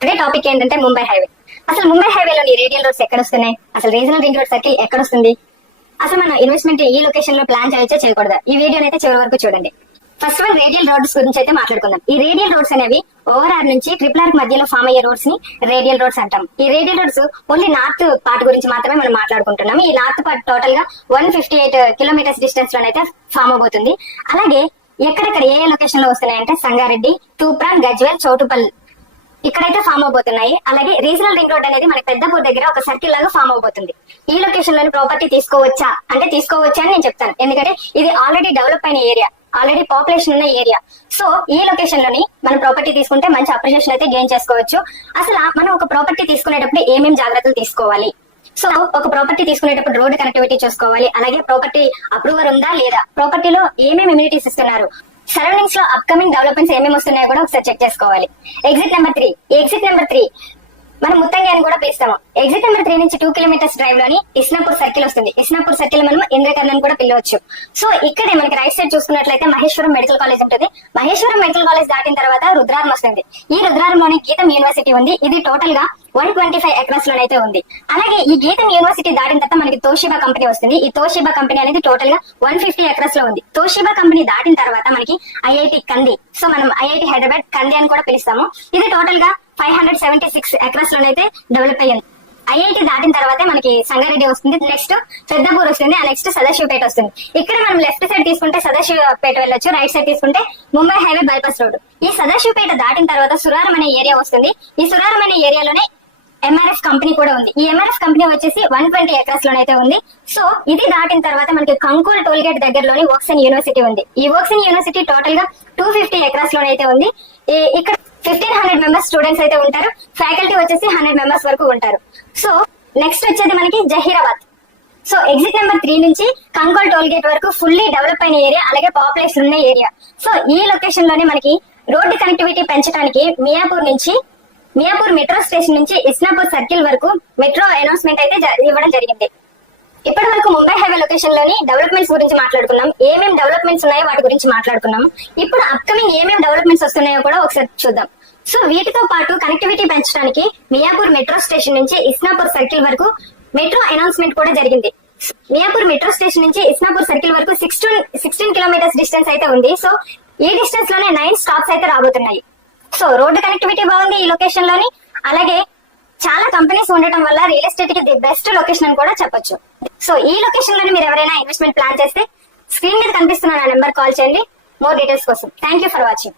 Today topic ఏంటంటే Mumbai highway. అసలు Mumbai హైవేలోని radial roads ఎక్కడ వస్తున్నాయి, అసలు రీజనల్ రింగ్ రోడ్ సర్కిల్ ఎక్కడ వస్తుంది, అసలు మనం ఇన్వెస్ట్మెంట్ ఈ లొకేషన్ లో ప్లాన్ చేయొచ్చా చేయకూడదా, ఈ వీడియోని అయితే చివరి వరకు చూడండి. First of all radial roads గురించి అయితే మాట్లాడుకుందాం. ఈ రేడియల్ రోడ్స్ అనేవి ఓఆర్ఆర్ నుంచి ట్రిపుల్ ఆర్ మధ్యలో ఫామ్ అయ్యే రోడ్స్ ని రేడియల్ రోడ్స్ అంటాం. ఈ radial roads only north part గురించి మాత్రమే మనం మాట్లాడుకుంటున్నాం. ఈ నార్త్ పార్ట్ టోటల్ గా 158 కిలోమీటర్స్ డిస్టెన్స్ లోనైతే ఫామ్ అవబోతుంది. అలాగే ఎక్కడెక్కడ ఏ లొకేషన్ లో వస్తున్నాయంటే సంగారెడ్డి, తూప్రాన్, గజ్వేల్, చౌటుపల్ ఇక్కడైతే ఫామ్ అవబోతున్నాయి. అలాగే రీజనల్ రింగ్ రోడ్ అనేది మనకి పెద్దపూర్ దగ్గర ఒక సర్కిల్ లాగా ఫామ్ అవబోతుంది. ఈ లొకేషన్ లోని ప్రాపర్టీ తీసుకోవచ్చా అంటే తీసుకోవచ్చా అని నేను చెప్తాను, ఎందుకంటే ఇది ఆల్రెడీ డెవలప్ అయిన ఏరియా, ఆల్రెడీ పాపులేషన్ ఉన్న ఏరియా. సో ఈ లొకేషన్ లోని మనం ప్రాపర్టీ తీసుకుంటే మంచి అప్రిషియేషన్ అయితే గెయిన్ చేసుకోవచ్చు. అసలు మనం ఒక ప్రాపర్టీ తీసుకునేటప్పుడు ఏమేమి జాగ్రత్తలు తీసుకోవాలి, సో ఒక ప్రాపర్టీ తీసుకునేటప్పుడు రోడ్ కనెక్టివిటీ చూసుకోవాలి. అలాగే ప్రాపర్టీ అప్రూవర్ ఉందా లేదా, ప్రాపర్టీలో ఏమేమి ఇమ్యూనిటీస్ ఇస్తున్నారు, సరౌండింగ్స్ లో అప్కమింగ్ డెవలప్మెంట్స్ ఏమేమి వస్తున్నాయో కూడా ఒకసారి చెక్ చేసుకోవాలి. ఎగ్జిట్ నెంబర్ 3 మనం ముత్తంగి అని కూడా పిలుస్తాము. ఎగ్జిట్ నెంబర్ 3 నుంచి 2 కిలోమీటర్స్ డ్రైవ్ లోని ఇస్నాపూర్ సర్కిల్ వస్తుంది. ఇస్నాపూర్ సర్కిల్ మనం ఇంద్రకర్ణ అని కూడా పిలవచ్చు. సో ఇక్కడే మనకి రైట్ సైడ్ చూసుకున్నట్లయితే మహేశ్వరం మెడికల్ కాలేజ్ ఉంటుంది. మహేశ్వరం మెడికల్ కాలేజ్ దాటిన తర్వాత రుద్రారం వస్తుంది. ఈ రుద్రారంలోని గీతం యూనివర్సిటీ ఉంది. ఇది టోటల్ గా 125 ఎకరాస్ లోనైతే ఉంది. అలాగే ఈ గీతం యూనివర్సిటీ దాటిన తర్వాత మనకి తోషిబా కంపెనీ వస్తుంది. ఈ తోషిబా కంపెనీ అనేది టోటల్ గా 150 ఎకరాస్ లో ఉంది. తోషిబా కంపెనీ దాటిన తర్వాత మనకి ఐఐటి కంది, సో మనం ఐఐటి హైదరాబాద్ కంది అని కూడా పిలుస్తాము. ఇది టోటల్ గా 576 ఎకరాస్ లోనైతే డెవలప్ అయ్యింది. ఐఐటి దాటిన తర్వాతే మనకి సంగారెడ్డి వస్తుంది, నెక్స్ట్ పెద్దపూర్ వస్తుంది, నెక్స్ట్ సదాశివపేట వస్తుంది. ఇక్కడ మనం లెఫ్ట్ సైడ్ తీసుకుంటే సదాశివపేట వెళ్ళొచ్చు, రైట్ సైడ్ తీసుకుంటే ముంబై హైవే బైపాస్ రోడ్. ఈ సదాశివపేట దాటిన తర్వాత సురారం అనే ఏరియా వస్తుంది. ఈ సురారం అనే ఏరియాలోనే ఎంఆర్ఎఫ్ కంపెనీ కూడా ఉంది. ఈ ఎంఆర్ఎఫ్ కంపెనీ వచ్చేసి 120 ఎకరాస్ లోనైతే ఉంది. సో ఇది దాటిన తర్వాత మనకి కంకూల్ టోల్ గేట్ దగ్గరలోని వోక్సన్ యూనివర్సిటీ ఉంది. ఈ వోక్సన్ యూనివర్సిటీ టోటల్ గా 250 ఎకరాస్ లోనైతే ఉంది. ఇక్కడ 1500 మెంబర్స్ స్టూడెంట్స్ అయితే ఉంటారు. ఫ్యాకల్టీ వచ్చేసి 100 మెంబర్స్ వరకు ఉంటారు. సో నెక్స్ట్ వచ్చేది మనకి జహీరాబాద్. సో ఎగ్జిట్ నెంబర్ 3 నుంచి కంకోల్ టోల్ గేట్ వరకు ఫుల్లీ డెవలప్ అయిన ఏరియా, అలాగే పాపులేషన్ ఉన్న ఏరియా. సో ఈ లొకేషన్ లోనే మనకి రోడ్డు కనెక్టివిటీ పెంచడానికి మియాపూర్ మెట్రో స్టేషన్ నుంచి ఇస్నాపూర్ సర్కిల్ వరకు మెట్రో అనౌన్స్మెంట్ అయితే ఇవ్వడం జరిగింది. ఇప్పటి వరకు ముంబై హైవే లొకేషన్ లోని డెవలప్మెంట్స్ గురించి మాట్లాడుకున్నాం. ఏమేమి డెవలప్మెంట్స్ ఉన్నాయో వాటి గురించి మాట్లాడుకున్నాం. ఇప్పుడు అప్కమింగ్ ఏమేమి డెవలప్మెంట్స్ వస్తున్నాయో కూడా ఒకసారి చూద్దాం. సో వీటితో పాటు కనెక్టివిటీ పెంచడానికి మియాపూర్ మెట్రో స్టేషన్ నుంచి ఇస్నాపూర్ సర్కిల్ వరకు మెట్రో అనౌన్స్మెంట్ కూడా జరిగింది. మియాపూర్ మెట్రో స్టేషన్ నుంచి ఇస్నాపూర్ సర్కిల్ వరకు 16 కిలోమీటర్స్ డిస్టెన్స్ అయితే ఉంది. సో ఈ డిస్టెన్స్ లోనే 9 స్టాప్స్ అయితే రాబోతున్నాయి. సో రోడ్డు కనెక్టివిటీ బాగుంది ఈ లొకేషన్ లోని. అలాగే చాలా కంపెనీస్ ఉండటం వల్ల రియల్ ఎస్టేట్ కి ది బెస్ట్ లొకేషన్ అని కూడా చెప్పొచ్చు. సో ఈ లొకేషన్ లోని మీరు ఎవరైనా ఇన్వెస్ట్మెంట్ ప్లాన్ చేస్తే స్క్రీన్ మీద కనిపిస్తున్న నా నెంబర్ కాల్ చేయండి మోర్ డీటెయిల్స్ కోసం. Thank you for watching.